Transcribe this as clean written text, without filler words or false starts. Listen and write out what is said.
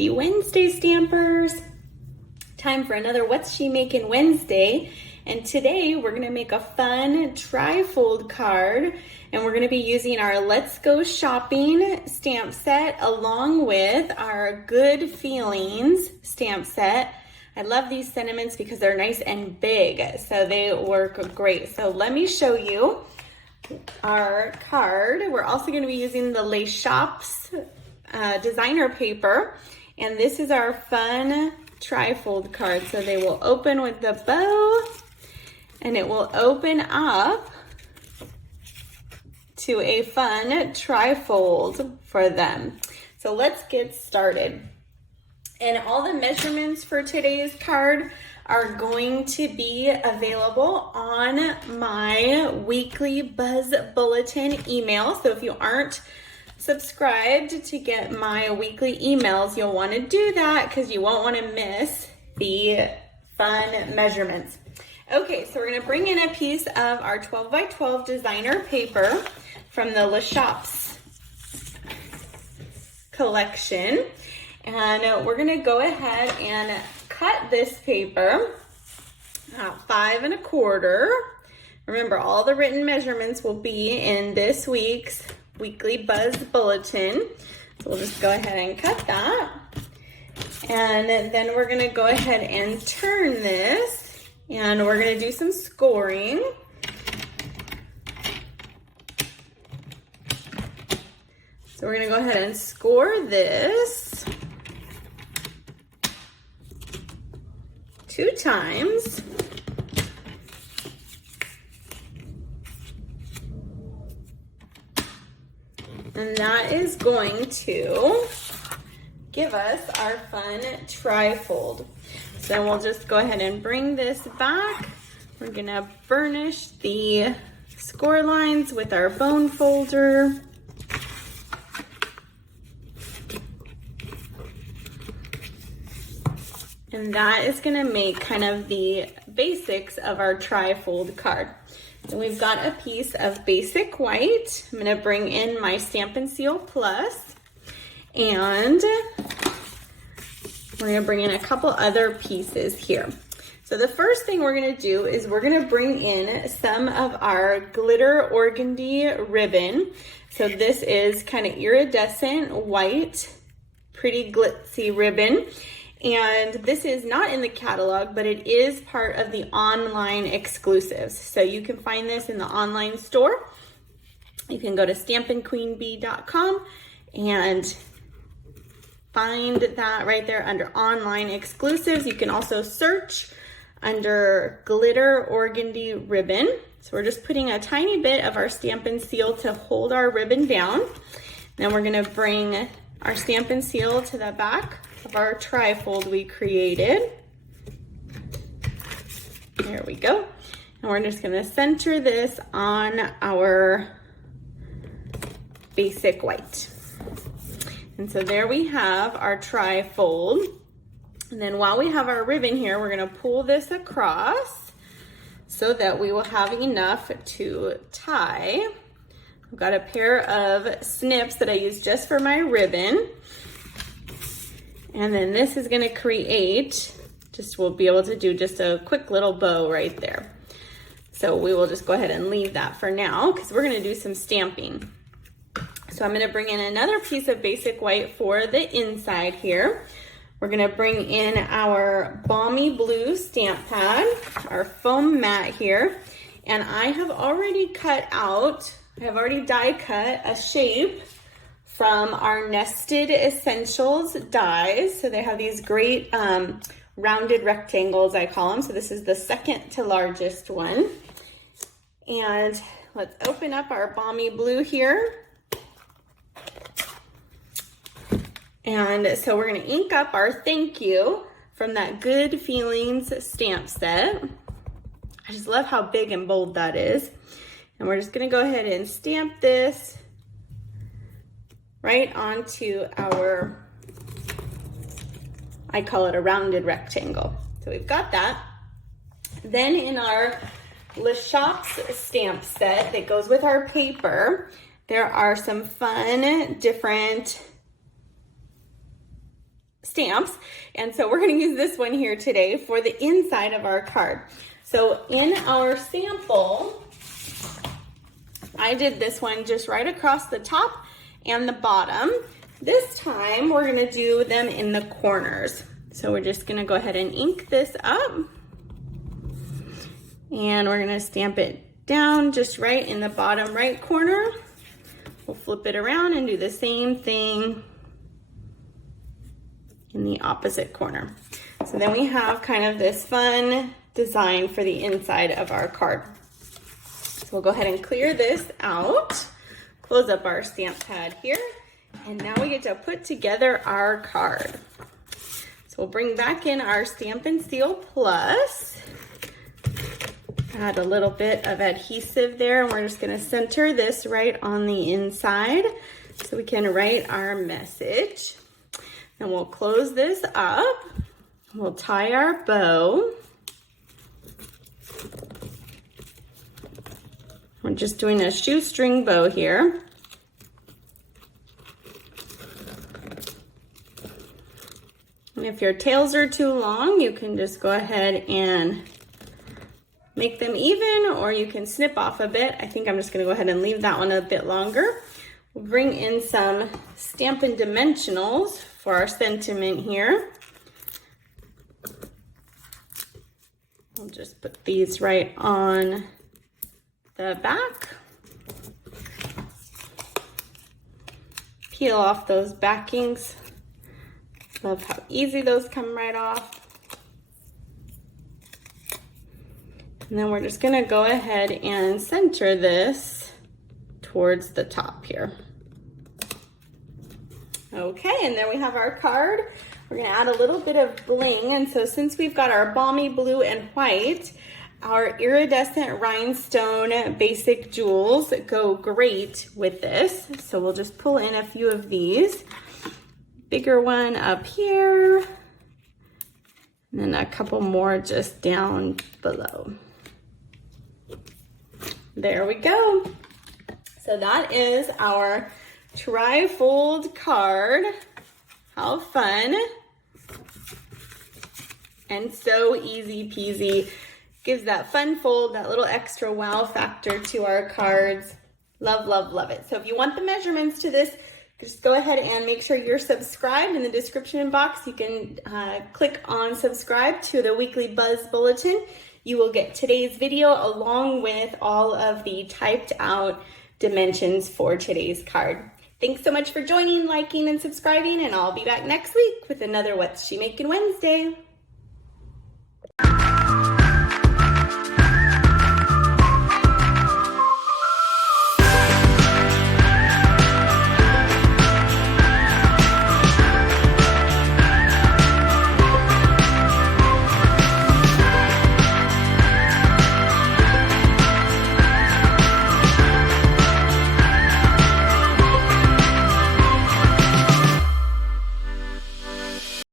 Happy Wednesday, Stampers! Time for another What's She Making Wednesday. And today we're going to make a fun tri-fold card. And we're going to be using our Let's Go Shopping stamp set along with our Good Feelings stamp set. I love these sentiments because they're nice and big, so they work great. So let me show you our card. We're also going to be using the Les Shops designer paper, and this is our fun tri-fold card. So they will open with the bow, and it will open up to a fun tri-fold for them. So let's get started. And all the measurements for today's card are going to be available on my weekly Buzz Bulletin email. So if you aren't subscribed to get my weekly emails, you'll want to do that because you won't want to miss the fun measurements. Okay, so we're going to bring in a piece of our 12 by 12 designer paper from the Les Shops collection. And we're going to go ahead and cut this paper at 5 1/4. Remember, all the written measurements will be in this week's weekly Buzz Bulletin. So we'll just go ahead and cut that. And then we're going to go ahead and turn this, and we're going to do some scoring. So we're going to go ahead and score this 2 times. And that is going to give us our fun tri-fold. So then we'll just go ahead and bring this back. We're gonna burnish the score lines with our bone folder. And that is gonna make kind of the basics of our tri-fold card. And we've got a piece of basic white. I'm gonna bring in my Stampin' Seal Plus, and we're gonna bring in a couple other pieces here. So the first thing we're gonna do is we're gonna bring in some of our glitter organdy ribbon. So this is kind of iridescent white, pretty glitzy ribbon. And this is not in the catalog, but it is part of the online exclusives. So you can find this in the online store. You can go to stampinqueenbee.com and find that right there under online exclusives. You can also search under glitter organdy ribbon. So we're just putting a tiny bit of our Stampin' Seal to hold our ribbon down. Then we're gonna bring our Stampin' Seal to the back of our tri-fold we created. There we go. And we're just gonna center this on our basic white. And so there we have our tri-fold. And then while we have our ribbon here, we're gonna pull this across so that we will have enough to tie. I've got a pair of snips that I use just for my ribbon. And then this is gonna create, we'll be able to do just a quick little bow right there. So we will just go ahead and leave that for now because we're gonna do some stamping. So I'm gonna bring in another piece of basic white for the inside here. We're gonna bring in our Balmy Blue stamp pad, our foam mat here. And I have already die cut a shape from our Nested Essentials dies. So they have these great rounded rectangles, I call them. So this is the second to largest one. And let's open up our Balmy Blue here. And so we're gonna ink up our thank you from that Good Feelings stamp set. I just love how big and bold that is. And we're just gonna go ahead and stamp this right onto our, I call it a rounded rectangle. So we've got that. Then in our Les Shops stamp set that goes with our paper, there are some fun different stamps. And so we're gonna use this one here today for the inside of our card. So in our sample, I did this one just right across the top and the bottom. This time we're gonna do them in the corners. So we're just gonna go ahead and ink this up. And we're gonna stamp it down just right in the bottom right corner. We'll flip it around and do the same thing in the opposite corner. So then we have kind of this fun design for the inside of our card. So we'll go ahead and clear this out, close up our stamp pad here, and now we get to put together our card. So we'll bring back in our Stampin' Seal Plus, add a little bit of adhesive there, and we're just gonna center this right on the inside so we can write our message. And we'll close this up. We'll tie our bow. We're just doing a shoestring bow here. And if your tails are too long, you can just go ahead and make them even, or you can snip off a bit. I think I'm just gonna go ahead and leave that one a bit longer. We'll bring in some Stampin' Dimensionals for our sentiment here. I'll just put these right on the back. Peel off those backings. Love how easy those come right off. And then we're just gonna go ahead and center this towards the top here. Okay, and there we have our card. We're gonna add a little bit of bling, and so since we've got our balmy blue and white, our iridescent rhinestone basic jewels go great with this. So we'll just pull in a few of these. Bigger one up here, and then a couple more just down below. There we go. So that is our tri-fold card. How fun. And so easy peasy. Gives that fun fold, that little extra wow factor to our cards. Love, love, love it. So if you want the measurements to this, just go ahead and make sure you're subscribed. In the description box, you can click on subscribe to the weekly Buzz Bulletin. You will get today's video along with all of the typed out dimensions for today's card. Thanks so much for joining, liking, and subscribing, and I'll be back next week with another What's She Making Wednesday.